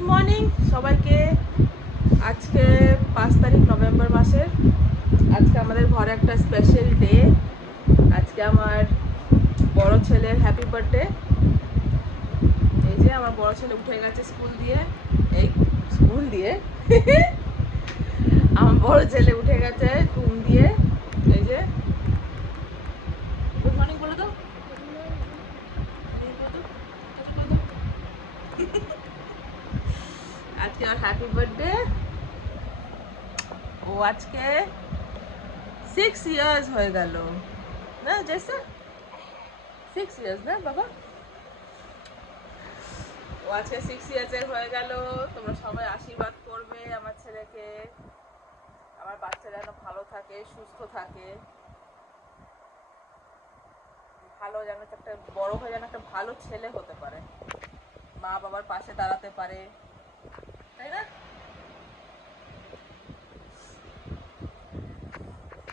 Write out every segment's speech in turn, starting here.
Good morning সবাইকে। আজকে 5 তারিখ নভেম্বর মাসের। আজকে আমাদের ঘরে একটা স্পেশাল ডে। আজকে আমার বড় ছেলের হ্যাপি বার্থডে। এই যে আমার বড় ছেলে উঠে গেছে স্কুল দিয়ে। এই স্কুল দিয়ে আমার বড় ছেলে উঠে গেছে ঘুম দিয়ে। এই যে গুড মর্নিং বলে দাও। আজকে আমার হ্যাপি বার্থডে। ও আজকে 6 ইয়ার্স হয়ে গেল না জেসা? 6 ইয়ার্স না বাবা? ও আজকে 6 ইয়ার্সের হয়ে গেল। তোমরা সবাই আশীর্বাদ করবে আমার ছেলেকে, আমার বাচ্চারা যেন ভালো থাকে, সুস্থ থাকে, ভালো যেন একটা বড় হয়ে যেন একটা ভালো ছেলে হতে পারে, মা বাবার পাশে দাঁড়াতে পারে, তাই না?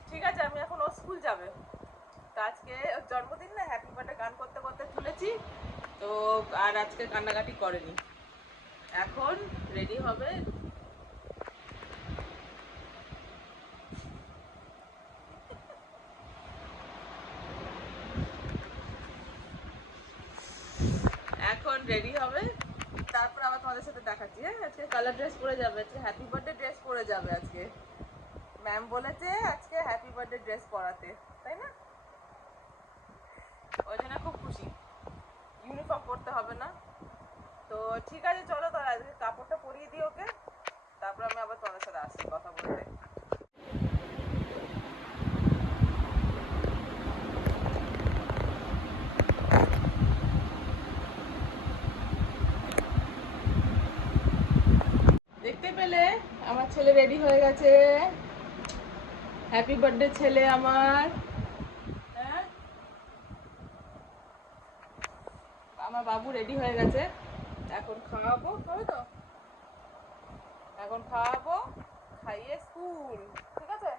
ঠিক আছে, আমি এখন ও স্কুল যাবে। তো আজকে ওর জন্মদিন না, হ্যাপি বার্থডে গান করতে করতে তুলেছি তো, আর আজকে কান্নাকাটি করেনি। এখন রেডি হবে। এখন রেডি হবে, তারপর আবার তোমাদের সাথে দেখাচ্ছি। হ্যাঁ, আজকে কালার ড্রেস পরে যাবে, আজকে হ্যাপি বার্থডে ড্রেস পরে যাবে। আজকে ম্যাম বলেছে আজকে হ্যাপি বার্থডে ড্রেস পরাতে, তাই না? ওই জন্য খুব খুশি, ইউনিফর্ম পরতে হবে না। তো ঠিক আছে, চলো তাহলে আজকে কাপড়টা পরিয়ে দিই ওকে, তারপর আমি আবার তোমাদের সাথে আসছি কথা বলতে। দেখতে পেলে আমার ছেলে রেডি হয়ে গেছে। হ্যাপি বার্থডে ছেলে আমার। হ্যাঁ, আমার বাবু রেডি হয়ে গেছে। এখন খাওয়াবো, খাবে তো? এখন খাওয়াবো, খাইয়ে স্কুল। ঠিক আছে,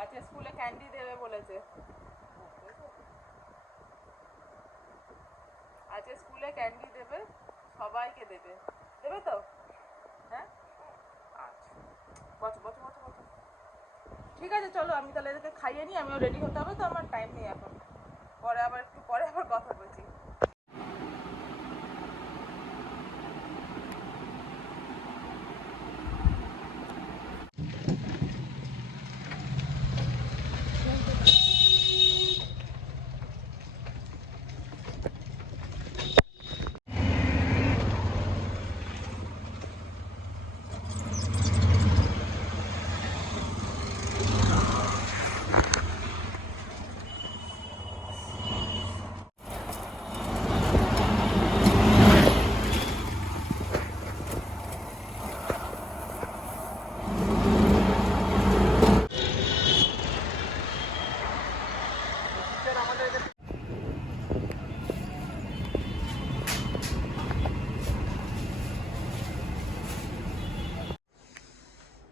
আজকে স্কুলে ক্যান্ডি দেবে বলেছে। আজকে স্কুলে ক্যান্ডি দেবে, সবাইকে দেবে। দেবে তো? হ্যাঁ, আচ্ছা, বসো বসো বসো বসো। ঠিক আছে, চলো আমি তাহলে এদেরকে খাইয়ে নিই, আমিও রেডি হতে হবে তো, আমার টাইম নেই এখন। পরে আবার একটু পরে আবার কথা বলছি।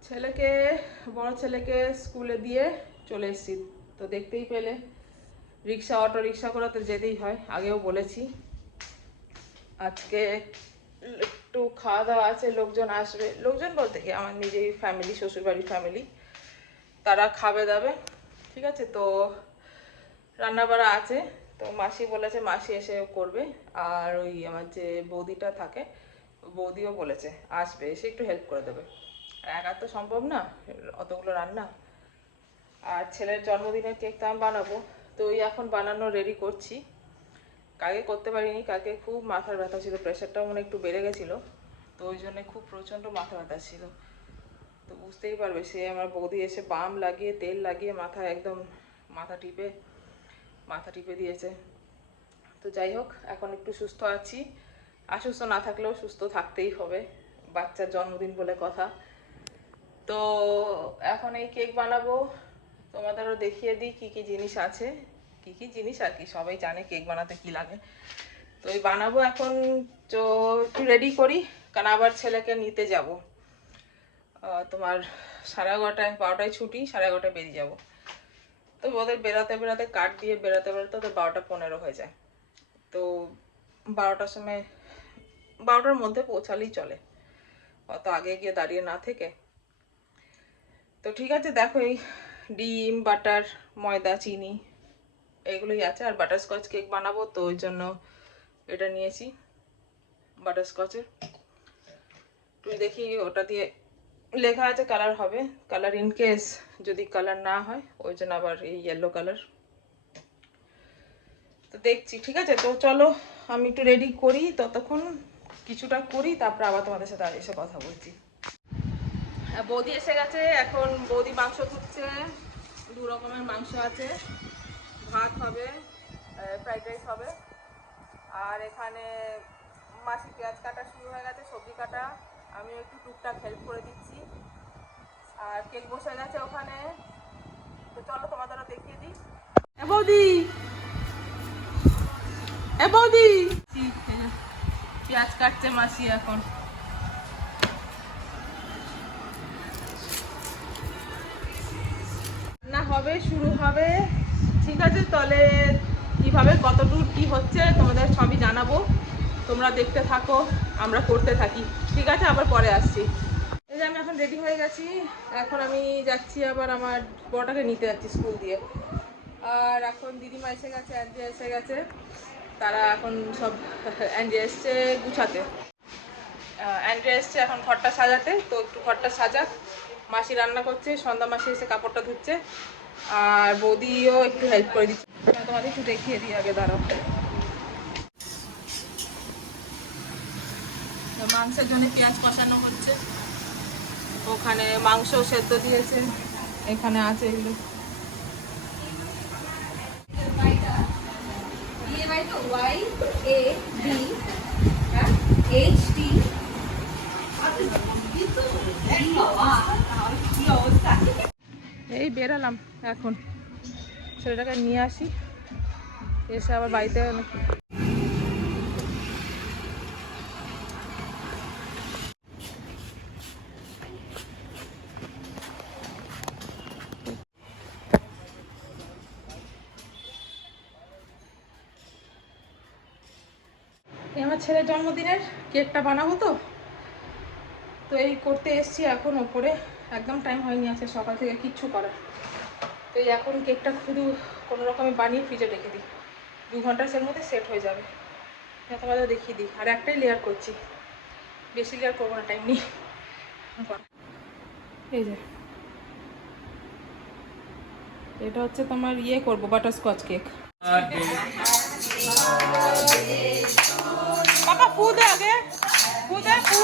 ছেলেকে, বড় ছেলেকে স্কুলে দিয়ে চলে এসেছি। তো দেখতেই পেলে রিক্সা, অটো রিক্সা করে তো যেতেই হয়, আগেও বলেছি। আজকে একটু খাওয়া দাওয়া আছে, লোকজন আসবে। লোকজন বলতে কি আমার নিজেই ফ্যামিলি, শ্বশুরবাড়ির ফ্যামিলি, তারা খাবে দাবে। ঠিক আছে, তো রান্না বাড়া আছে। তো মাসি বলেছে মাসি এসে করবে। আর ওই আমার যে বৌদিটা থাকে, বৌদিও বলেছে আসবে, এসে একটু হেল্প করে দেবে। একা তো সম্ভব না অতগুলো রান্না। আর ছেলের জন্মদিনের কেক তো আমি বানাবো, তো ওই এখন বানানো রেডি করছি। কালকে করতে পারিনি, কালকে খুব মাথার ব্যথা ছিল, প্রেশারটাও মনে একটু বেড়ে গেছিলো, তো ওই জন্য খুব প্রচণ্ড মাথা ব্যথা ছিল। তো বুঝতেই পারবে, সে আমার বৌদি এসে বাম লাগিয়ে তেল লাগিয়ে মাথা একদম মাথা টিপে দিয়েছে। তো যাই হোক, এখন একটু সুস্থ আছি। অসুস্থ না থাকলেও সুস্থ থাকতেই হবে, বাচ্চার জন্মদিন বলে কথা। তো এখন এই কেক বানাবো, তোমাদেরও দেখিয়ে দিই কি কি জিনিস আছে। কি কি জিনিস আর কি, সবাই জানে কেক বানাতে কি লাগে। তো এই বানাবো এখন। তো একটু রেডি করি, কারণ আবার ছেলেকে নিতে যাব। তোমার 11:30 12টায় ছুটি, 11:30টায় বেরিয়ে যাব। তো ওদের বেরাতে বেরাতে কাঠ দিয়ে বেরাতে বেরাতে ওদের 12টা 15 হয়ে যায়। তো 12টার সময়, 12টার মধ্যে পৌঁছালেই চলে। অত আগে গিয়ে দাঁড়িয়ে না থেকে। তো ঠিক আছে, দেখো এই ডিম, বাটার, ময়দা, চিনি এইগুলোই আছে। আর বাটারস্কচ কেক বানাবো, তো ওই জন্য এটা নিয়েছি বাটারস্কচের। তুই দেখি ওটা দিয়ে লেখা আছে কালার হবে, কালার ইন কেস যদি কালার না হয় ওই জন্য আবার এই ইয়েলো কালার। তো দেখছি, ঠিক আছে। তো চলো আমি একটু রেডি করি, ততক্ষণ কিছুটা করি, তারপর আবার তোমাদের সাথে এসে কথা বলছি। বৌদি এসে গেছে, এখন বৌদি মাংস ধুচ্ছে। 2 রকমের মাংস আছে, ভাত হবে, ফ্রাইড রাইস হবে। আর এখানে মাসি পেঁয়াজ কাটা শুরু হয়ে গেছে, সবজি কাটা, আমি একটু টুকটাক হেল্প করে দিচ্ছি। আর কেক বসে গেছে ওখানে। তো চলো তোমাদেরও দেখিয়ে দিই। বৌদি, বৌদি পেঁয়াজ কাটছে মাসি এখন। না হবে, শুরু হবে, ঠিক আছে। তাহলে কিভাবে কতদূর কি হচ্ছে তোমাদের সবই জানাবো, তোমরা দেখতে থাকো, আমরা করতে থাকি, ঠিক আছে। আবার পরে আসছি। এই যে আমি এখন রেডি হয়ে গেছি, এখন আমি যাচ্ছি আবার আমার বড়টাকে নিতে যাচ্ছি স্কুল দিয়ে। আর এখন দিদিমা এসে গেছে, অ্যান্ড্রিয়া এসে গেছে, তারা এখন সব অ্যান্ড্রিয়া এসছে গুছাতে। অ্যান্ড্রিয়া এসছে এখন ঘরটা সাজাতে, তো একটু ঘরটা সাজাক। মাসি রান্না করছে, সন্ধ্যা মাসি এসে কাপড়টা ধুচ্ছে, আর বৌদিও একটু হেল্প করে দিচ্ছে। তোমাদের একটু দেখিয়ে দিই আগে, দাঁড়াও। মাংসের জন্য পেঁয়াজ কষানো হচ্ছে, ওখানে মাংস সেদ্ধ দিয়েছে, এখানে আছে এগুলো। এই বেরালাম এখন, ছেলেটাকে নিয়ে আসি, এসে আবার বাড়িতে আমার ছেলের জন্মদিনের কেকটা বানাবো। তো এই করতে এসছি এখন ওপরে, একদম টাইম হয়নি আছে সকাল থেকে কিচ্ছু করার। তো এই এখন কেকটা শুধু কোনো রকমে বানিয়ে ফ্রিজে রেখে দিই, 2 ঘন্টার মধ্যে সেট হয়ে যাবে। তোমাদের দেখিয়ে দিই। আর একটাই লেয়ার করছি, বেশি লেয়ার করবো না, টাইম নেই। এই যে এটা হচ্ছে তোমার ইয়ে করবো, বাটারস্কচ কেক। পাপা ফু দে আগে, ফু দে, ফু।